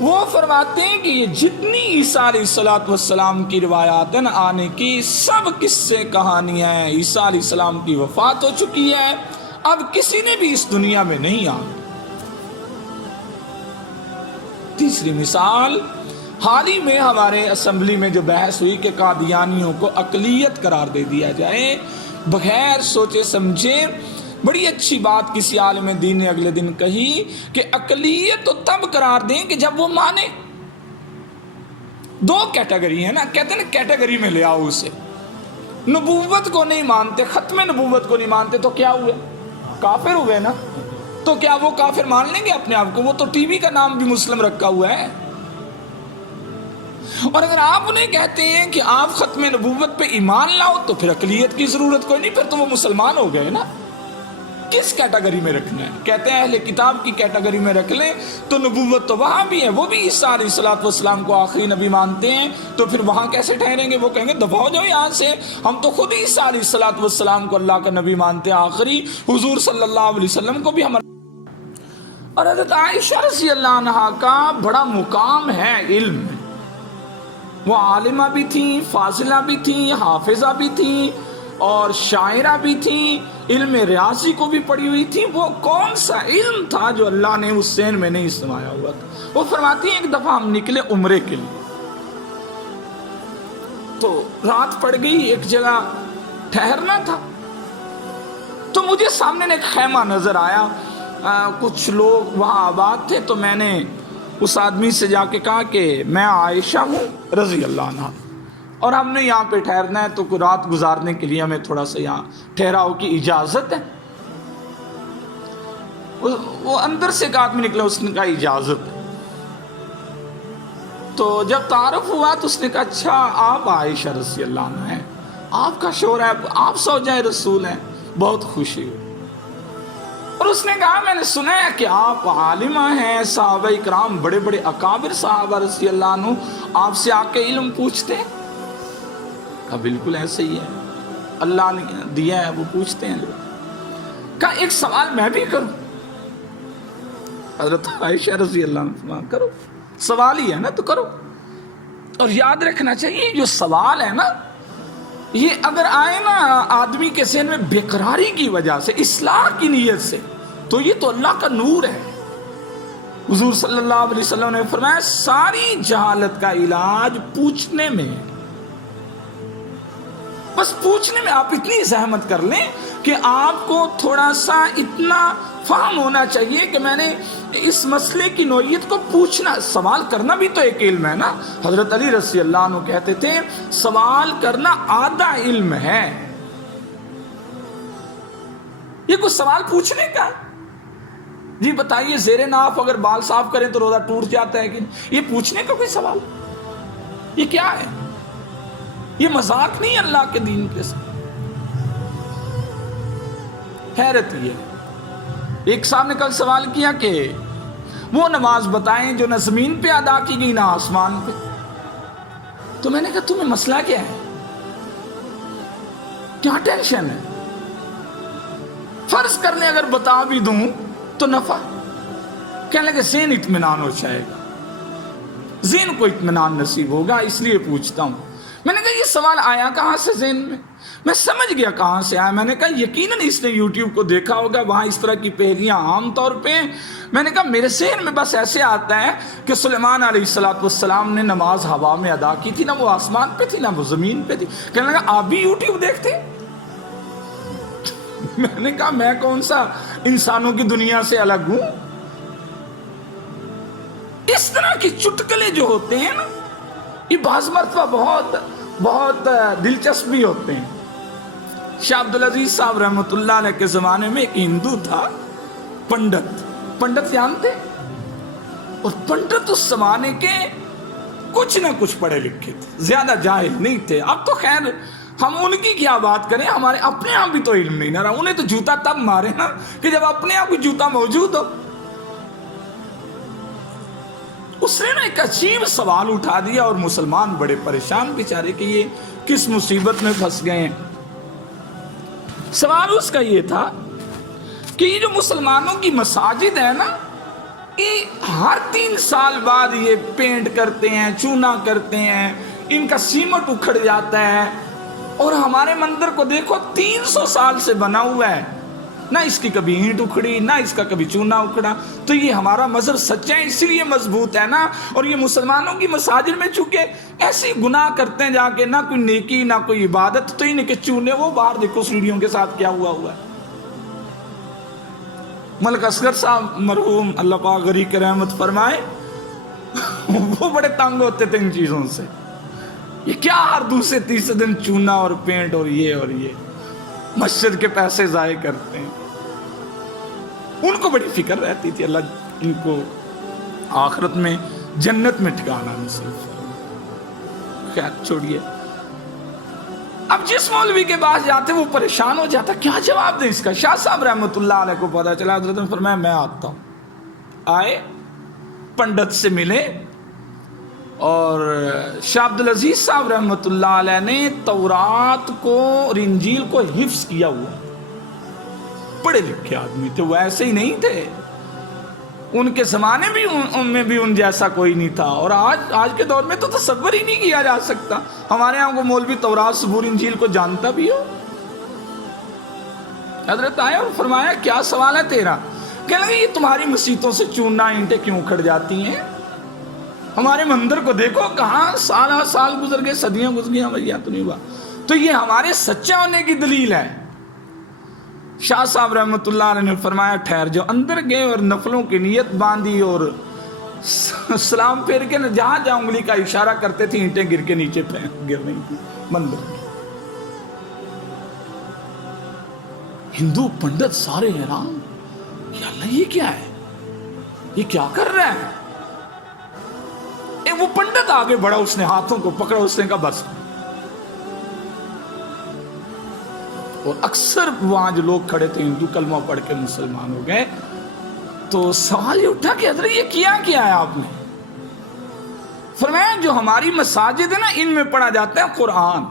وہ فرماتے ہیں کہ یہ جتنی عیسیٰ علیہ الصلوۃ والسلام کی روایات ہیں آنے کی، سب قصے کہانیاں ہیں۔ عیسیٰ علیہ السلام کی وفات ہو چکی ہے، اب کسی نے بھی اس دنیا میں نہیں آنا۔ تیسری مثال، حال ہی میں ہمارے اسمبلی میں جو بحث ہوئی کہ قادیانیوں کو اقلیت قرار دے دیا جائے، بغیر سوچے سمجھے بڑی اچھی بات کسی عالم دین نے اگلے دن کہی کہ اقلیت تو تب قرار دیں کہ جب وہ مانے۔ دو کیٹیگری ہے نا، کہتے ہیں نا کیٹیگری میں لے آؤ اسے۔ نبوت کو نہیں مانتے، ختم نبوت کو نہیں مانتے تو کیا ہوئے؟ کافر ہوئے نا۔ تو کیا وہ کافر مان لیں گے اپنے آپ کو؟ وہ تو ٹی وی کا نام بھی مسلم رکھا ہوا ہے۔ اور اگر آپ انہیں کہتے ہیں کہ آپ ختم نبوت پہ ایمان لاؤ تو پھر اقلیت کی ضرورت کوئی نہیں، پھر تو وہ مسلمان ہو گئے نا۔ کس کیٹیگری میں رکھنا ہے؟ کہتے ہیں اہل کتاب کی کیٹیگری میں رکھ لیں تو نبوت تو وہاں بھی ہے، وہ بھی عیسیٰ علیہ الصلوۃ والسلام کو آخری نبی مانتے ہیں، تو پھر وہاں کیسے ٹھہریں گے؟ وہ کہیں گے دفع ہو جاؤ یہاں سے، ہم تو خود عیسیٰ علیہ الصلوۃ والسلام کو اللہ کا نبی مانتے ہیں، آخری حضور صلی اللہ علیہ وسلم کو بھی ہم۔ اور حضرت عائشہ رضی اللہ عنہا کا بڑا مقام ہے علم میں، وہ عالمہ بھی تھیں، فاضلہ بھی تھیں، حافظہ بھی تھیں اور شاعرہ بھی تھیں، علم ریاضی کو بھی پڑھی ہوئی تھی۔ وہ کون سا علم تھا جو اللہ نے اس سین میں نہیں سمایا ہوا تھا؟ وہ فرماتی ہیں ایک دفعہ ہم نکلے عمرے کے لیے، تو رات پڑ گئی، ایک جگہ ٹھہرنا تھا، تو مجھے سامنے ایک خیمہ نظر آیا، کچھ لوگ وہاں آباد تھے، تو میں نے اس آدمی سے جا کے کہا کہ میں عائشہ ہوں رضی اللہ عنہا، اور ہم نے یہاں پہ ٹھہرنا ہے، تو کوئی رات گزارنے کے لیے ہمیں تھوڑا سا یہاں ٹھہراؤ کی اجازت ہے؟ وہ اندر سے ایک آدمی نکلا، اس نے کہا اجازت ہے۔ تو جب تعارف ہوا تو اس نے کہا اچھا آپ عائشہ رضی اللہ عنہا ہیں، آپ کا شوہر ہے، آپ زوجہ رسول ہیں، بہت خوشی ہوئی۔ اور اس نے کہا میں نے سنا ہے کہ آپ عالمہ ہیں، صحابہ کرام بڑے بڑے اکابر صحابہ رضی اللہ عنہ آپ سے آ کے علم پوچھتے ہیں؟ کہا بالکل ایسے ہی ہے، اللہ نے دیا ہے وہ پوچھتے ہیں لوگ۔ کہا ایک سوال میں بھی کروں؟ حضرت عائشہ رضی اللہ عنہ کرو، سوال ہی ہے نا تو کرو۔ اور یاد رکھنا چاہیے جو سوال ہے نا، یہ اگر آئے نا آدمی کے ذہن میں بےقراری کی وجہ سے، اصلاح کی نیت سے، تو یہ تو اللہ کا نور ہے۔ حضور صلی اللہ علیہ وسلم نے فرمایا ساری جہالت کا علاج پوچھنے میں ہے۔ بس پوچھنے میں آپ اتنی زحمت کر لیں کہ آپ کو تھوڑا سا اتنا فہم ہونا چاہیے کہ میں نے اس مسئلے کی نوعیت کو پوچھنا، سوال کرنا بھی تو ایک علم ہے نا۔ حضرت علی رضی اللہ عنہ کہتے تھے سوال کرنا آدھا علم ہے۔ یہ کچھ سوال پوچھنے کا، جی بتائیے زیر ناف اگر بال صاف کریں تو روزہ ٹوٹ جاتا ہے کہ یہ پوچھنے کا کوئی سوال؟ یہ کیا ہے؟ یہ مذاق نہیں اللہ کے دین کے ساتھ۔ حیرت یہ ایک صاحب نے کل سوال کیا کہ وہ نماز بتائیں جو نہ زمین پہ ادا کی گئی نہ آسمان پہ۔ تو میں نے کہا تمہیں مسئلہ کیا ہے، کیا ٹینشن ہے؟ فرض کرنے اگر بتا بھی دوں تو نفع، کہنے لگے ذہن اطمینان ہو جائے گا، ذہن کو اطمینان نصیب ہوگا، اس لیے پوچھتا ہوں۔ میں نے کہا یہ سوال آیا کہاں سے ذہن میں؟ میں سمجھ گیا کہاں سے آیا۔ میں نے کہا یقیناً اس نے یوٹیوب کو دیکھا ہوگا، وہاں اس طرح کی پہلیاں عام طور پہ۔ میں نے کہا میرے ذہن میں بس ایسے آتا ہے کہ سلیمان علیہ الصلوۃ والسلام نے نماز ہوا میں ادا کی تھی، نہ وہ آسمان پہ تھی نہ وہ زمین پہ تھی۔ کہنے لگا آپ بھی یوٹیوب دیکھتے؟ میں نے کہا میں کون سا انسانوں کی دنیا سے الگ ہوں؟ اس طرح کی چٹکلے جو ہوتے ہیں نا، یہ بعض مرتبہ بہت دلچسپ بھی ہوتے ہیں۔ شاہ عبدالعزیز صاحب رحمۃ اللہ علیہ کے زمانے میں ایک ہندو تھا پنڈت جانتے؟ اور پنڈت اس زمانے کے کچھ نہ کچھ پڑھے لکھے تھے، زیادہ جاہل نہیں تھے۔ اب تو خیر ہم ان کی کیا بات کریں، ہمارے اپنے آپ بھی تو علم نہیں نہ رہا۔ انہیں تو جوتا تب مارے نا کہ جب اپنے آپ کوئی جوتا موجود ہو۔ اس نے نا ایک عجیب سوال اٹھا دیا اور مسلمان بڑے پریشان بیچارے کہ یہ کس مصیبت میں پھنس گئے ہیں۔ سوال اس کا یہ تھا کہ یہ جو مسلمانوں کی مساجد ہے نا، یہ ہر 3 سال بعد یہ پینٹ کرتے ہیں، چونا کرتے ہیں، ان کا سیمٹ اکھڑ جاتا ہے، اور ہمارے مندر کو دیکھو 300 سال سے بنا ہوا ہے، نہ اس کی کبھی اینٹ اکھڑی، نہ اس کا کبھی چونا اکھڑا. تو یہ ہمارا مذہب سچا ہے، اسی لیے مضبوط ہے نا. اور یہ مسلمانوں کی مساجد میں چونکہ ایسی گناہ کرتے ہیں جا کے، نہ کوئی نیکی نہ کوئی عبادت، تو انہیں کے چونے وہ باہر دیکھو سیڑھیوں کے ساتھ کیا ہوا ہے. ملک اصغر صاحب مرحوم اللہ پاک غری کے رحمت فرمائے، وہ بڑے تنگ ہوتے تھے ان چیزوں سے. یہ کیا ہر دوسرے تیسرے دن چونا اور پینٹ اور یہ مسجد کے پیسے ضائع کرتے ہیں. ان کو بڑی فکر رہتی تھی، اللہ ان کو آخرت میں جنت میں ٹھکانا نصیب فرمائے. خیر چھوڑیے. اب جس مولوی کے پاس جاتے وہ پریشان ہو جاتا، کیا جواب دیں اس کا. شاہ صاحب رحمت اللہ علیہ کو پتا چلا، حضرت نے فرمایا میں آتا ہوں. آئے، پنڈت سے ملے، اور شاہ عبدالعزیز صاحب رحمت اللہ علیہ نے تورات کو اور انجیل کو حفظ کیا ہوا. پڑھے لکھے آدمی تھے، وہ ایسے ہی نہیں تھے. ان کے زمانے بھی ان میں بھی ان جیسا کوئی نہیں تھا. اور آج کے دور میں تو تصور ہی نہیں کیا جا سکتا. ہمارے یہاں کو مولوی تورات زبور انجیل کو جانتا بھی ہو. حضرت آئے اور فرمایا کیا سوال ہے تیرا؟ کہنے لگے یہ تمہاری مسیتوں سے چوننا اینٹیں کیوں اکھڑ جاتی ہیں؟ ہمارے مندر کو دیکھو، کہاں سال گزر گئے، صدیاں گزر گئی، بھیا تو نہیں ہوا. تو یہ ہمارے سچے ہونے کی دلیل ہے. شاہ صاحب رحمت اللہ علیہ نے فرمایا ٹھہر جاؤ. اندر گئے اور نفلوں کی نیت باندھی، اور سلام پھیر کے جہاں جہاں انگلی کا اشارہ کرتے تھے اینٹیں گر کے نیچے گر رہی تھی مندر میں. ہندو پنڈت سارے حیران، یا اللہ یہ کیا ہے، یہ کیا کر رہا ہے. وہ پنڈت آگے بڑھا، اس نے ہاتھوں کو پکڑا، اس نے کہا بس. اور اکثر وہاں جو لوگ کھڑے تھے ہندو کلمہ پڑھ کے مسلمان ہو گئے. تو سوال یہ اٹھا کہ حضرت یہ کیا ہے آپ نے؟ فرمایا جو ہماری مساجد ہے نا، ان میں پڑھا جاتا ہے قرآن.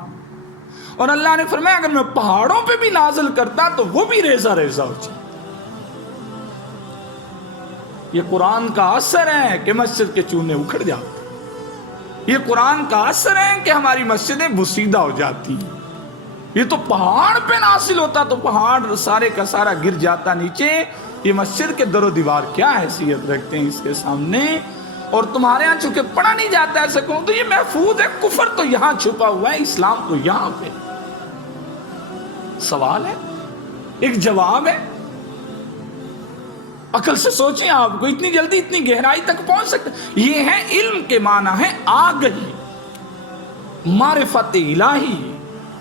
اور اللہ نے فرمایا اگر میں پہاڑوں پہ بھی نازل کرتا تو وہ بھی ریزہ ریزہ ہو جائے. یہ قرآن کا اثر ہے کہ مسجد کے چونے اکھڑ جاتے. یہ قرآن کا اثر ہے کہ ہماری مسجدیں بسیدہ ہو جاتی ہیں. یہ تو پہاڑ پہ نازل ہوتا تو پہاڑ سارے کا سارا گر جاتا نیچے. یہ مسجد کے در و دیوار کیا حیثیت رکھتے ہیں اس کے سامنے. اور تمہارے ہاں چونکہ پڑھا نہیں جاتا ایسے کہوں تو یہ محفوظ ہے. کفر تو یہاں چھپا ہوا ہے، اسلام تو یہاں پہ. سوال ہے، ایک جواب ہے. عقل سے سوچیں، آپ کو اتنی جلدی اتنی گہرائی تک پہنچ سکتے. یہ ہے علم کے معنی ہے آگہی، معرفت الہی،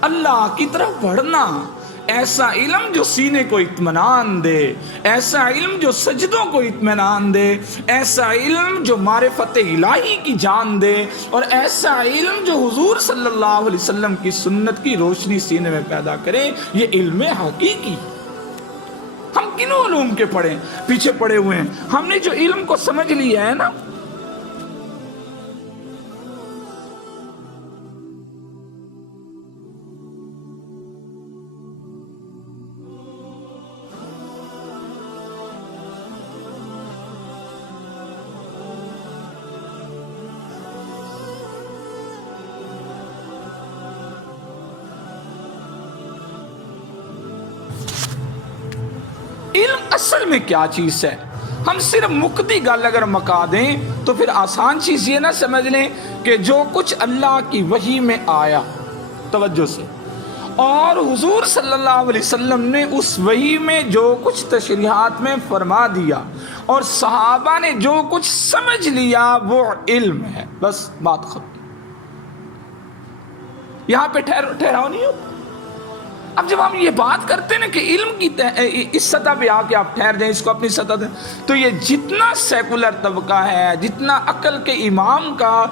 اللہ کی طرف بڑھنا. ایسا علم جو سینے کو اطمینان دے، ایسا علم جو سجدوں کو اطمینان دے، ایسا علم جو معرفت الہی کی جان دے، اور ایسا علم جو حضور صلی اللہ علیہ وسلم کی سنت کی روشنی سینے میں پیدا کرے. یہ علم حقیقی. ہم کن علوم کے پیچھے پڑے ہوئے ہیں؟ ہم نے جو علم کو سمجھ لیا ہے نا، علم اصل میں کیا چیز ہے. ہم صرف مقدی گل اگر مکا دیں تو پھر آسان چیز یہ نہ سمجھ لیں کہ جو کچھ اللہ کی وحی میں آیا، توجہ سے، اور حضور صلی اللہ علیہ وسلم نے اس وحی میں جو کچھ تشریحات میں فرما دیا اور صحابہ نے جو کچھ سمجھ لیا وہ علم ہے. بس بات ختم. یہاں پہ ٹھہراؤ نہیں ہوتا. اب جب ہم یہ بات کرتے ہیں نا کہ علم کی اس سطح پہ آ کے آپ ٹھہر جائیں، اس کو اپنی سطح دیں، تو یہ جتنا سیکولر طبقہ ہے، جتنا عقل کے امام کا